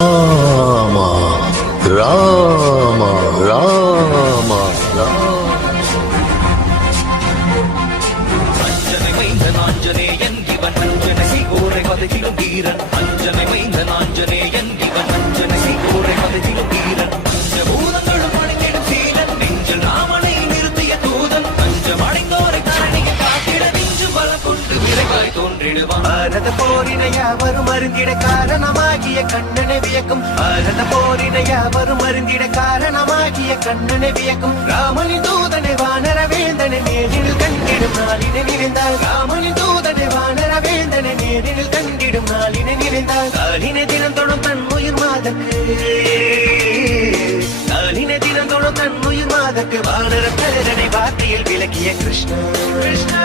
ராமா ராமா ராமா அஞ்சனை மைந்தன் ஆஞ்சநேயன் இவன் அஞ்சனை சீகோரை வதையிலும் வீரன் அஞ்சனை மைந்தன் ஆஞ்சநேயன் இவன் அஞ்சனை சீகோரை வதையிலும் வீரன் பஞ்சபூதங்களும் அணிந்திடும் சீலன் நெஞ்சில் ராமனை நிறுத்திய தூதன் பஞ்சம் அடைந்தோரை காணிய காத்திட நெஞ்சு பலம் கொண்டு விரைவாய் தோன்றிடுவான் பாரத போரினை யாவரும் அருந்திட காரணமாகிய கண்ணனை வியக்கும் பாரத போரினை யாவரும் அருந்திட காரணமாகிய கண்ணனை வியக்கும் ராமனின் தூதனை வானர வேந்தனை நேரில் கண்டிடும் நாளினை நினைந்தால் ராமனின் தூதனை வானர வேந்தனை நேரில் கண்டிடும் நாளினை நினைந்தால் காலினை தினம் தொடும் தன் உயிர் மாதக்கு காலினை தினம் தொடும் தன் உயிர் மாதக்கு வானர பேரனை வார்த்தையில் விளக்கிய கிருஷ்ணா கிருஷ்ணா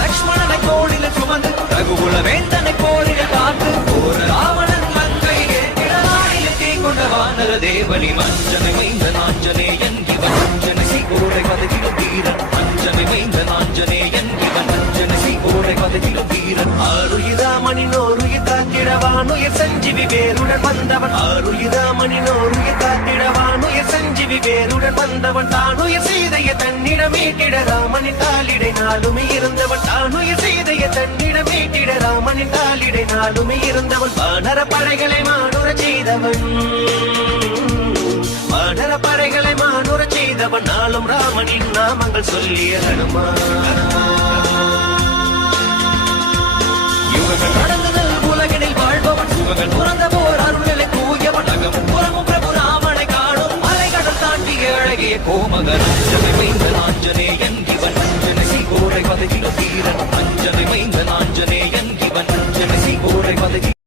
லட்சுமணனை கோடில சுமந்து ரகுகுல வேந்தனை கோடில காத்து போர ராவணன் மங்கை கிடநாடில தீ கொண்ட வானர தேவனி அஞ்சனை மைந்தன் ஆஞ்சநேயன் இவன் அஞ்சனை சீகோரை வதையிலும் வீரன் அஞ்சனை மைந்தன் ஆஞ்சநேயன் இவன் அஞ்சனை சீகோரை வதையிலும் வீரன் ஆருயிராமனின் ஓருயிர் காத்திடவானுயிர் சஞ்சீவி வேருடன் வந்தவன் ஆருயிராமனின் ஓருயிர் காத்திடவானுயிர் சஞ்சீவி வேருடன் வந்தவன் தானுயிர் செய்தைய தன்னிடம் மீட்டிட ராமனின் தாளிடை நாளுமே இருந்தவன் தானுயிர் செய்தைய தன்னிடம் மீட்டிட ராமனின் தாளிடை நாளுமே இருந்தவன் வானர படைகளை மானுர செய்தவன் வானர படைகளை மானுர செய்தவன் நாளும் ராமனின் நாமங்கள் சொல்லிய யுகங்கள் நடந்ததல் உலகினில் வாழ்பவன் சுகங்கள் துறந்த போர் அருள்களை தூயவன் அகமும் புறமும் பிரபு ராமனை காணும் அலைகடல் தாண்டி அழகிய கோமகன் அஞ்சனை மைந்தன் ஆஞ்சநேயன் இவன் அஞ்சனை சீகோரை வதையிலும் வீரன் அஞ்சனை மைந்தன் ஆஞ்சநேயன் இவன் அஞ்சனை சீகோரை வதையில்